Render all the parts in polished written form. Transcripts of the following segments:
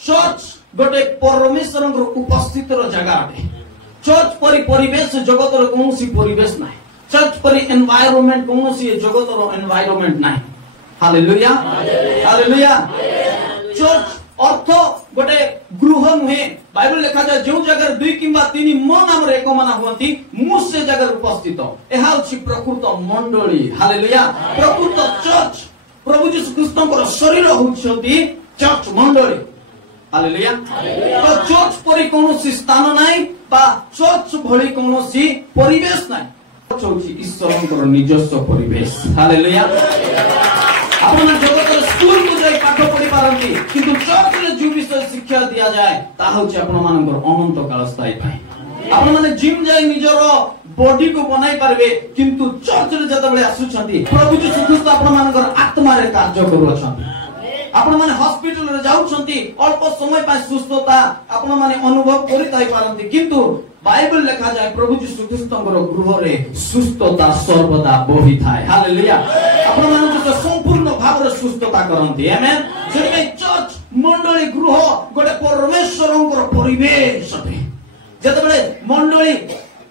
Church गोटे परमेश्वर उपस्थित जगह अटे। चर्च परी परिवेश जगतर कौन परिवेश ना। चर्च परी एनवायरनमेंट कौन जगतर एनवायरनमेंट ना। Hallelujah hallelujah. चर्च अर्थ गोटे गृह नुहे। बाइबल लिखा जाए जो जगह 2 किंबा 3 मो नाम एक मना हुआ मु से जगह उपस्थित यह प्रकृत मंडली। हालेलुया। प्रकृत चर्च प्रभु यीशु ख्रीष्टर शरीर होती चर्च मंडली। हालेलुया। तो चर्च परी कौन स्थान नाई बा चर्च भली कौन परिवेश नाई। चर्च होची ईश्वर निजस्व परिवेश। हालेलुया। आपण जगत स्कूल को जाई पाठ पढ़ी पारंती किंतु चर्च रे जो विषय शिक्षा दिया जाए ता होची आपण मानकर अनंत काल स्थायी पाए। आपण माने जिम जाई निजर बॉडी को बनाई पारबे किंतु चर्च रे जतबेले आसुछंती प्रभु यीशु ख्रीष्ट आपण मानकर आत्मा रे कार्य करूछंती। आपण माने हॉस्पिटल रे जाउछंती अल्प समय पाए सुस्थता आपण माने अनुभव करि ताई पारंती किंतु बाइबल लिखा जाए प्रभु यीशु ख्रीष्टर गृह रे सुस्थता सर्वदा बही थाए। हालेलुया। आपण माने संपूर्ण भाव रे सुस्थता करंती। आमेन। से चर्च मंडली गृह गोटे परमेश्वरंकर परिवेश अटे। जतबेले मंडली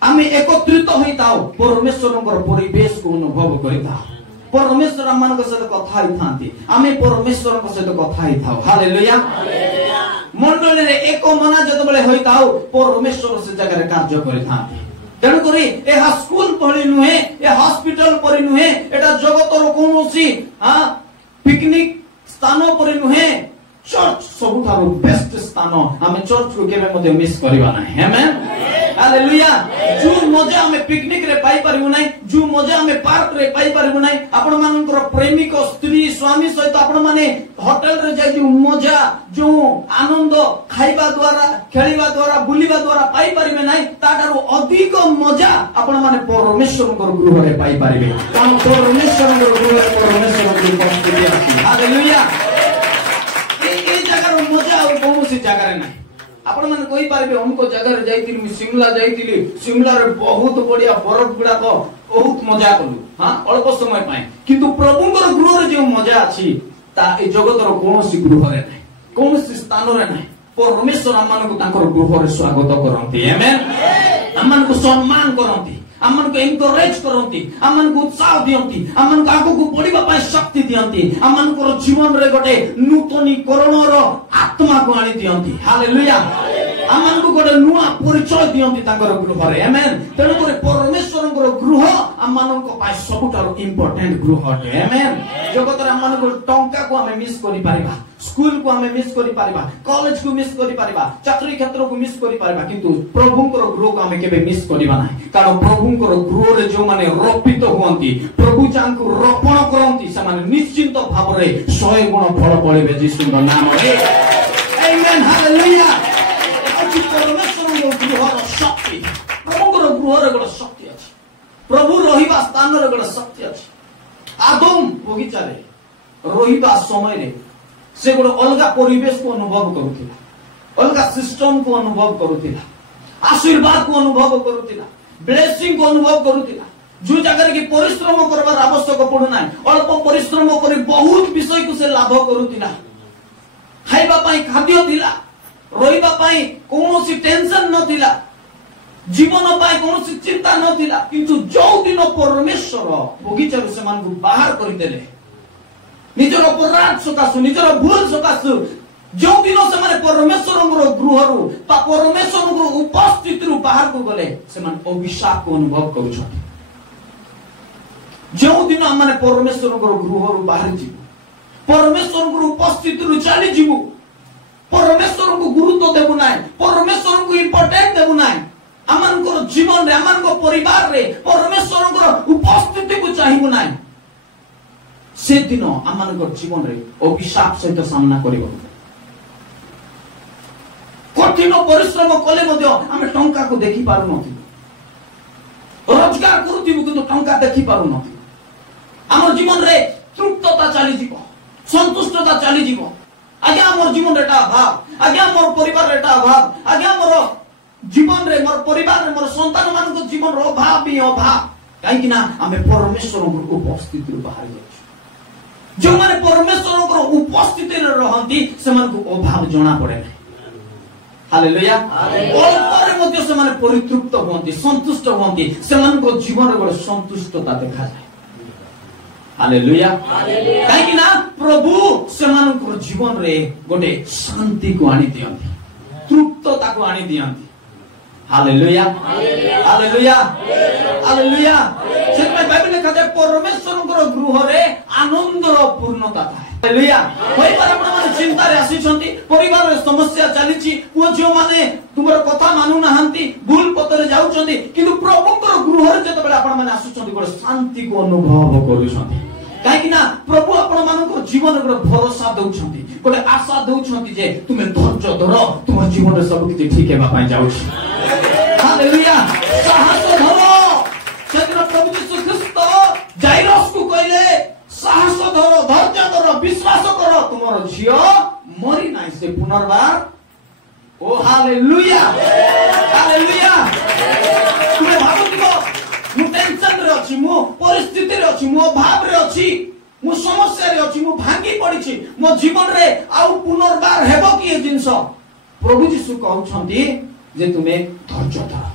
आमे एकत्रित होइताओ परमेश्वरंकर परिवेश को अनुभव करिता। परमेश्वर आमनक सहित कथा ही थांती आमे परमेश्वर को सहित कथा ही थाओ। हालेलुया। मंडली रे एक मना जतबेले होइताओ परमेश्वर से जगह कार्य करि थांती। तेणु करी एहा स्कूल पढ़ी नुहे ए हॉस्पिटल पढ़ी नुहे एटा जगतर कोनोसी पिकनिक स्थान पढ़ी नुहे। चर्च सबुठारो बेस्ट स्थान। आमे चर्च को केबे मध्ये मिस करिवा नाही। आमेन। हालेलुया। जो मजा हमें पिकनिक रे पाई परिबो नाही जो मजा हमें पार्क रे पाई परिबो नाही आपण मानकर प्रेमिक स्त्री स्वामी सहित आपण माने होटल रे जाई जो मजा जो आनंद खाइबा द्वारा खेलिबा द्वारा बुलिबा द्वारा पाई परिबे नाही ताडारो अधिक मजा आपण माने परमेश्वरकर गृह रे पाई परिबे। कारण परमेश्वरकर गृह रे परमेश्वरकर उपस्थिति अछि। हालेलुया। ए जगह मजा और कोनोसी जगह रे नाही। आपण माने कोई पारबे हमको जगह रे जाईतिली शिमला जाईतिली शिमला रे बहुत बढ़िया बरफ गुडा को बहुत मजा कलु। हां अल्प समय पाए किंतु प्रभुଙ୍କର गृह रे जो मजा अछि ता ए जगतर कोनोसी गृह रे नाही कोनोसी स्थान रे नाही। परमेश्वर हमनको तांकर गृह रे स्वागत करंती। आमेन। हमनको सम्मान करंती हमनको एनकरेज करंती हमनको उत्साह दियंती हमनको आगु को बढ़िबा पाए शक्ति दियंती हमनको जीवन रे गोटे नूतनीकरण रो आत्मा को आनी दियंती। हालेलुया। हमनको गोटे नुआ परिचय दियंती तांकर गृह रे। आमेन। तेणु करे परमेश्वरଙ୍କର गृह हमनको पाए सबुठारो इंपोर्टेंट गृह अटे। आमेन। जगत रे हमनको टंका को हमें मिस करि पारिबा स्कूल को हमें मिस करि पारिबा कॉलेज को मिस करि पारिबा चाकरी क्षेत्र को मिस करि पारिबा किंतु प्रभुଙ୍କର गृह को हमें केबे मिस करिबा नाही। कारण प्रभुଙ୍କର गृह रे जो माने रोपित हुअंती प्रभु जांकु रोपण करंती से माने निश्चित भाव रे 100 गुण फल पड़िबे यीशुଙ୍କ नाम रे। आमेन। हालेलुया। आज परमेश्वरଙ୍କ गृह रो शक्ति प्रभुଙ୍କର गृह रे गोटे शक्ति अछि। प्रभु रहिबा स्थान रे गोटे शक्ति अछि। आदम बगीचा रे रहिबा समय रे से गोटे अलग परिवेश को अनुभव करुथिला अलग सिस्टम को अनुभव करुथिला आशीर्वाद को अनुभव करुथिला ब्लेसिंग को अनुभव करुथिला। जो जगह की परिश्रम करबार आवश्यक पड़ु नाही अल्प परिश्रम करी बहुत विषय को से लाभ करुथिला। खाइबा पाई खाद्य थिला रहिबा पाई कोनोसी टेंशन नथिला जीवन पाई कोनोसी चिंता नथिला किंतु जो दिन परमेश्वर बगीचा से मान को बाहर करि देले निजर अपराध सकाशु निजर भूल सकाशु जो दिन से माने परमेश्वरଙ୍କର गृहरु बा परमेश्वरଙ୍କର उपस्थितिरु बाहर को गले से माने अभिशाप को अनुभव करूछथि। जो दिन माने परमेश्वरଙ୍କର गृहरु बाहर जीवु परमेश्वरଙ୍କର उपस्थितिरु चली जीवु परमेश्वरଙ୍କୁ गुरुत्व देबु नाही परमेश्वरଙ୍କୁ इंपोर्टेंट देबु नाही हमनकर जीवन रे हमनकर परिवार रे परमेश्वरଙ୍କର उपस्थिति को चाहिबु नाही से दिन हमनकर जीवन रे अभिशाप सहित सामना करिबो। कठिन परिश्रम कले मध्ये हम टंका को देखि पारु नथि रोजगार करूथिबु किंतु टंका देखि पारु नथि हमर जीवन रे तृप्तता चली जीवो संतुष्टता चली जीवो। आज्ञा हमर जीवन रेटा अभाव आज्ञा हमर परिवार रेटा अभाव आज्ञा हमर जीवन रे मोर परिवार रे मोर संतान मानको जीवन रो अभाव भी अभाव काहे कि ना हमें परमेश्वर को उपस्थिति रो बाहर जाउ जो माने परमेश्वर उपस्थिति रहती से अभाव जना पड़े ना। हालेलुया। अल्परे मध्य से माने परितृप्त होती, संतुष्ट होती, से जीवन गोटे संतुष्टता देखा जाए। हालेलुया। कहीं ना प्रभु से जीवन रे गोटे शांति को आनी दियंती, तृप्तता को आनी दियंती। हालेलुया। हालेलुया। हालेलुया। सेतमे बाइबल लिखा जाए परमेश्वर गृह रे आनंदर पूर्णता था। हालेलुया। कोई बार आपण माने चिंता रे आसी छंती, परिवार रे समस्या चलीची, पुओ झियो माने तुमर कथा मानु नाहंती, भूल पतरे जाउ छंती, किंतु प्रभुकर गृह रे जते बेले आपण माने आसु छंती गोटे शांति को अनुभव करू छंती। कहीं ना प्रभु आपण मानकर जीवन रे भरोसा दउ छंती, गोटे आशा दउ छंती जे तुमे धैर्य धर, तुम जीवन रे सब किछि ठीक हेबा पई जाउ छी। हालेलुया। साहस धर। सेदिन प्रभु यीशु ख्रीस्त जाइरस को कहले साहस धर, धैर्य धर, विश्वास कर, तुमर झियो मरी नाही, से पुनर्बार। ओ हालेलुया। हालेलुया। तुमे भाबुथिबो मु टेंशन रे अछि, मु परिस्थिति रे अछि, मु अभाव रे अछि, मु समस्या रे अछि, मु भांगी पड़िछि, मो जीवन रे आउ पुनर्बार हेबो कि ए जिंस। प्रभु यीशु कहउछंती जे तुमे धैर्य धर,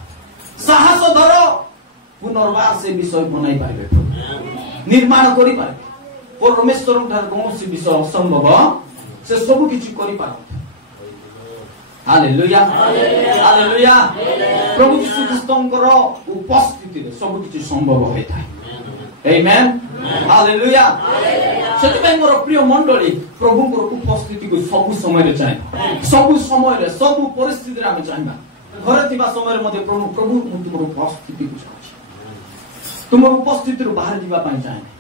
साहस धर, पुनर्बार से विषय बनाई पारे, निर्माण करि पारे। परमेश्वर ठार कोनोसी विषय असंभव, से सब किछि करि पारे। हालेलुया। हालेलुया। प्रभु यीशु ख्रीस्तंकर उपस्थिति रे सब किछि संभव होय थाए। आमेन। हालेलुया। सेतबे मोर प्रिय मंडली प्रभुकर उपस्थिति को सब समय रे चाहे, सब समय रे, सब परिस्थिति रे हम चाहबा। घरे थिबा समय रे मध्ये प्रभु तुमर उपस्थिति को चाहे, तुमर उपस्थिति रो बाहर जीवा पई चाहे।